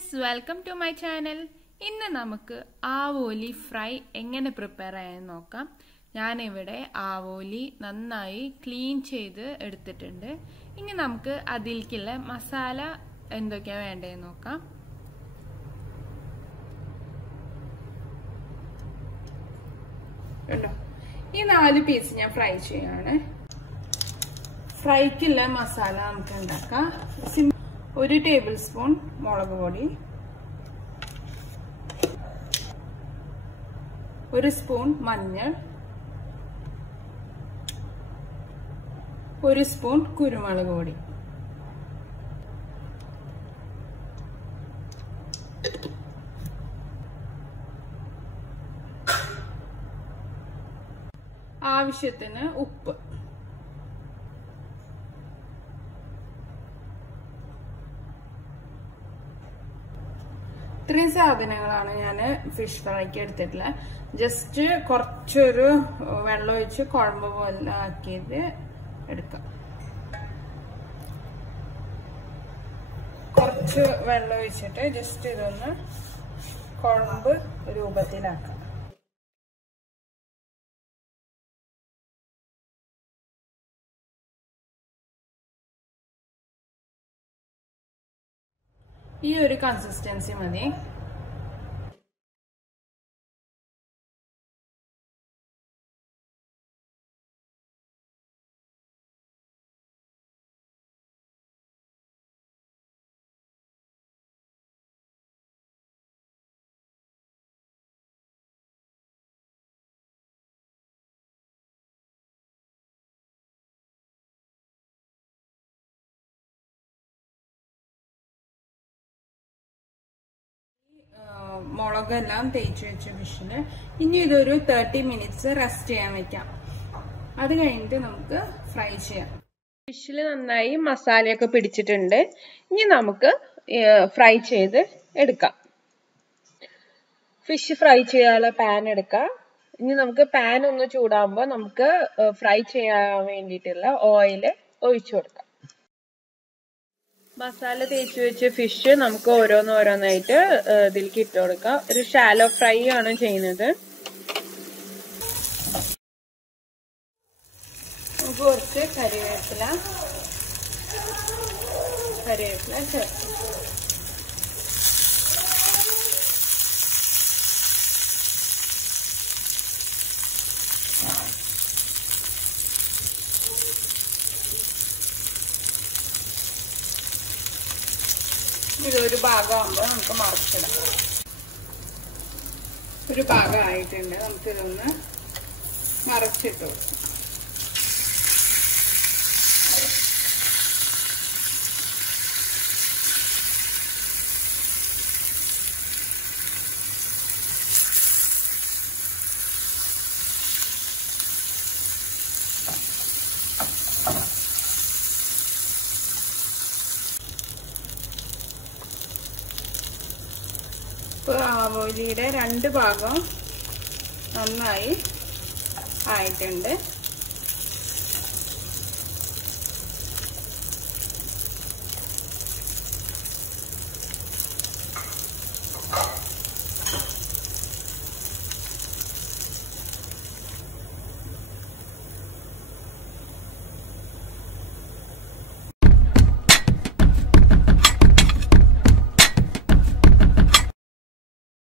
friends, welcome to my channel. ഇന്ന് നമുക്ക് ആവോലി fry എങ്ങനെ പ്രിപ്പയർ ചെയ്യാൻ നോക്കാം. ഞാൻ ഇവിടെ ആവോലി നന്നായി ക്ലീൻ ചെയ്ത് എടുത്തിട്ടുണ്ട്. ഇനി നമുക്ക് അതിലേക്കുള്ള മസാല എന്തൊക്കെയാ വേണ്ടതെന്ന് നോക്കാം. ഈ 4 പീസ് ഞാൻ ഫ്രൈ ചെയ്യാണ്. ഫ്രൈക്കുള്ള മസാല നമുക്ക് ഉണ്ടാക്കാം. 1 ടേബിൾ സ്പൂൺ മുളക് പൊടി, 1 സ്പൂൺ മഞ്ഞൾ, 1 സ്പൂൺ കുരുമുളക് പൊടി, ആവശ്യത്തിന് ഉപ്പ്. ഇത്രയും സാധനങ്ങളാണ് ഞാൻ ഫിഷ് ഫ്രൈക്ക് എടുത്തിട്ടുള്ളത്. ജസ്റ്റ് കുറച്ചൊരു വെള്ളം ഒഴിച്ച് കുഴമ്പ് പോലെ ആക്കിയത് എടുക്കാം. കുറച്ച് വെള്ളം ഒഴിച്ചിട്ട് ജസ്റ്റ് ഇതൊന്ന് കുഴമ്പ് രൂപത്തിലാക്കാം. ഈ ഒരു കൺസിസ്റ്റൻസി മതി. മുളകെല്ലാം തേച്ച് വെച്ച ഫിഷിന് ഇനി ഇതൊരു 30 മിനിറ്റ്സ് റെസ്റ്റ് ചെയ്യാൻ വെക്കാം. അത് കഴിഞ്ഞിട്ട് നമുക്ക് ഫ്രൈ ചെയ്യാം. ഫിഷിൽ നന്നായി മസാലയൊക്കെ പിടിച്ചിട്ടുണ്ട്. ഇനി നമുക്ക് ഫ്രൈ ചെയ്ത് എടുക്കാം. ഫിഷ് ഫ്രൈ ചെയ്യാനുള്ള പാൻ എടുക്കാം. ഇനി നമുക്ക് പാൻ ഒന്ന് ചൂടാകുമ്പോൾ നമുക്ക് ഫ്രൈ ചെയ്യാൻ വേണ്ടിയിട്ടുള്ള ഓയിൽ ഒഴിച്ചു കൊടുക്കാം. മസാല തേച്ച് വെച്ച ഫിഷ് നമുക്ക് ഓരോന്നോരോന്നായിട്ട് ഇതിലേക്ക് ഇട്ട് കൊടുക്കാം. ഒരു ഷാലോ ഫ്രൈ ആണ് ചെയ്യുന്നത്. നമുക്ക് കുറച്ച് കറിവേപ്പില ചേർക്കാം. ഇതൊരു ഭാഗമാകുമ്പോൾ നമുക്ക് മറിച്ചിടാം. ഒരു ഭാഗമായിട്ടുണ്ട്. നമുക്കിതൊന്ന് മറിച്ചിട്ട് കൊടുക്കാം. ആവോലിയുടെ 2 ഭാഗം നന്നായി ആയിട്ടുണ്ട്.